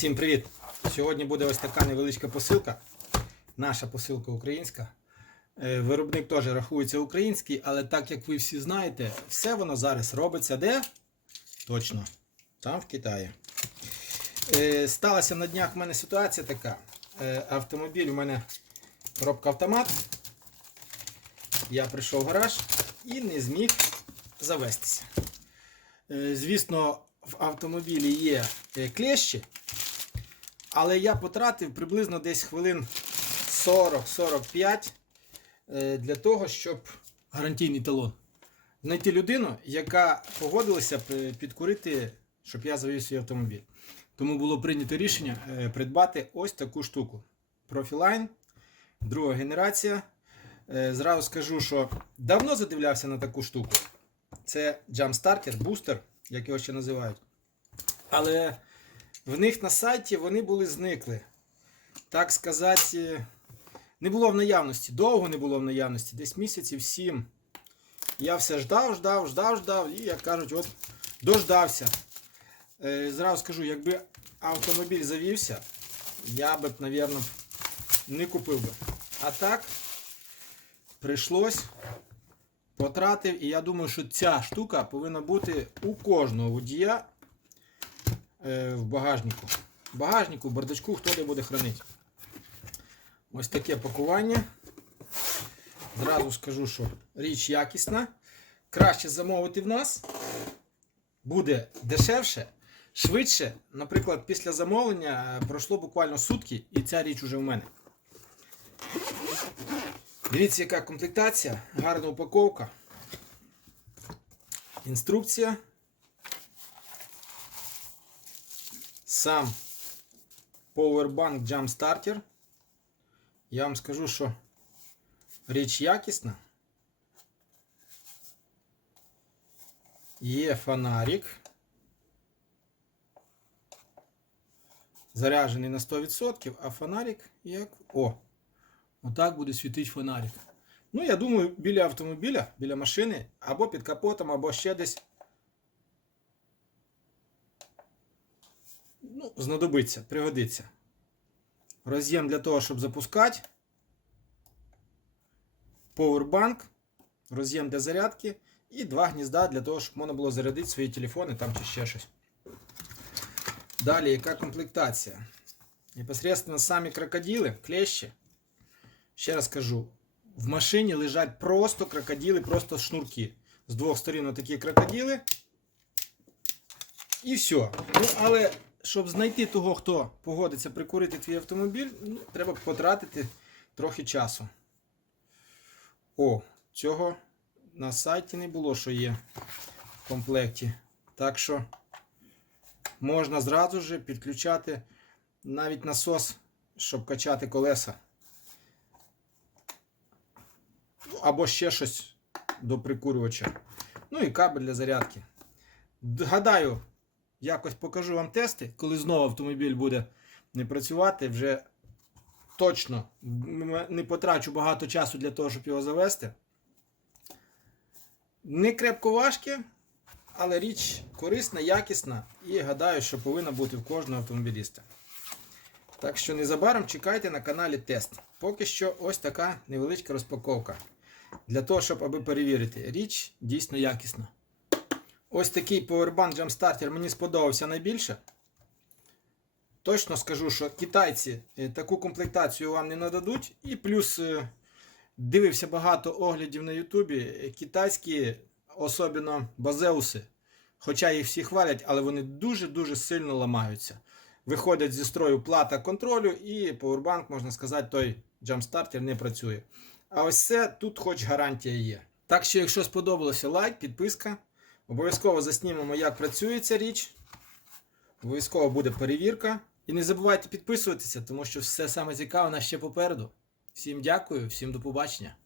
Всім привіт! Сьогодні буде ось така невеличка посилка. Наша посилка українська. Е, Виробник теж рахується український, але так як ви всі знаєте, все воно зараз робиться де? Точно, там в Китаї. Е, Сталася на днях в мене ситуація така. Е, Автомобіль у мене коробка автомат. Я прийшов в гараж і не зміг завестися. Звісно, в автомобілі є клещі, але я потратив приблизно десь хвилин 40-45 е, для того, щоб гарантійний талон. Знайти людину, яка погодилася е, підкурити, щоб я завів свій автомобіль. Тому було прийнято рішення е, придбати ось таку штуку. Profiline, друга генерація. Зразу скажу, що давно задивлявся на таку штуку. Це Jumpstarter, бустер, як його ще називають. Але в них на сайті вони були зникли. Так сказати, не було в наявності. Довго не було в наявності, десь місяців сім. Я все ждав, ждав, ждав, ждав і, як кажуть, от дождався. Е, зразу скажу, якби автомобіль завівся, я би, мабуть, не купив би. А так, прийшлось, потратив, і я думаю, що ця штука повинна бути у кожного водія в багажнику. В багажнику, в бардачку, хто де буде хранити. Ось таке пакування. Зразу скажу, що річ якісна. Краще замовити в нас. Буде дешевше, швидше. Наприклад, після замовлення е, пройшло буквально сутки, і ця річ уже в мене. Дивіться, яка комплектація, гарна упаковка. Інструкція. Сам Powerbank Jump Starter. Я вам скажу, що річ якісна. Є фонарик. Заряджений на 100%, а фонарик як. О! Отак буде світити фонарик. Ну, я думаю, біля автомобіля, біля машини, або під капотом, або ще десь. Ну, знадобиться, пригодиться. Роз'єм для того, щоб запускати. Powerbank, роз'єм для зарядки і два гнізда для того, щоб можна було зарядити свої телефони там чи ще щось. Далі, яка комплектація? Непосредственно самі крокодили, клещі. Ще раз кажу, в машині лежать просто крокодили, просто шнурки. З двох сторін отакі крокодили. І все. Ну, але щоб знайти того, хто погодиться прикурити твій автомобіль, ну, треба потратити трохи часу. О, цього на сайті не було, що є в комплекті. Так що можна зразу ж підключати навіть насос, щоб качати колеса. Або ще щось до прикурювача. Ну і кабель для зарядки. Гадаю, якось покажу вам тести, коли знову автомобіль буде не працювати, вже точно не потрачу багато часу для того, щоб його завести. Не крепко важке, але річ корисна, якісна і гадаю, що повинна бути в кожного автомобіліста. Так що незабаром чекайте на каналі тест. Поки що ось така невеличка розпаковка. Для того, щоб аби перевірити, річ дійсно якісна. Ось такий Powerbank Jump мені сподобався найбільше. Точно скажу, що китайці е, таку комплектацію вам не нададуть. І плюс е, дивився багато оглядів на Ютубі. Китайські, особливо базеуси. Хоча їх всі хвалять, але вони дуже-дуже сильно ламаються. Виходять зі строю плата контролю, і Powerbank, можна сказати, той Jump не працює. А ось це тут хоч гарантія є. Так що, якщо сподобалося, лайк, підписка. Обов'язково заснімемо, як працює ця річ. Обов'язково буде перевірка. І не забувайте підписуватися, тому що все саме цікаве нас ще попереду. Всім дякую, всім до побачення.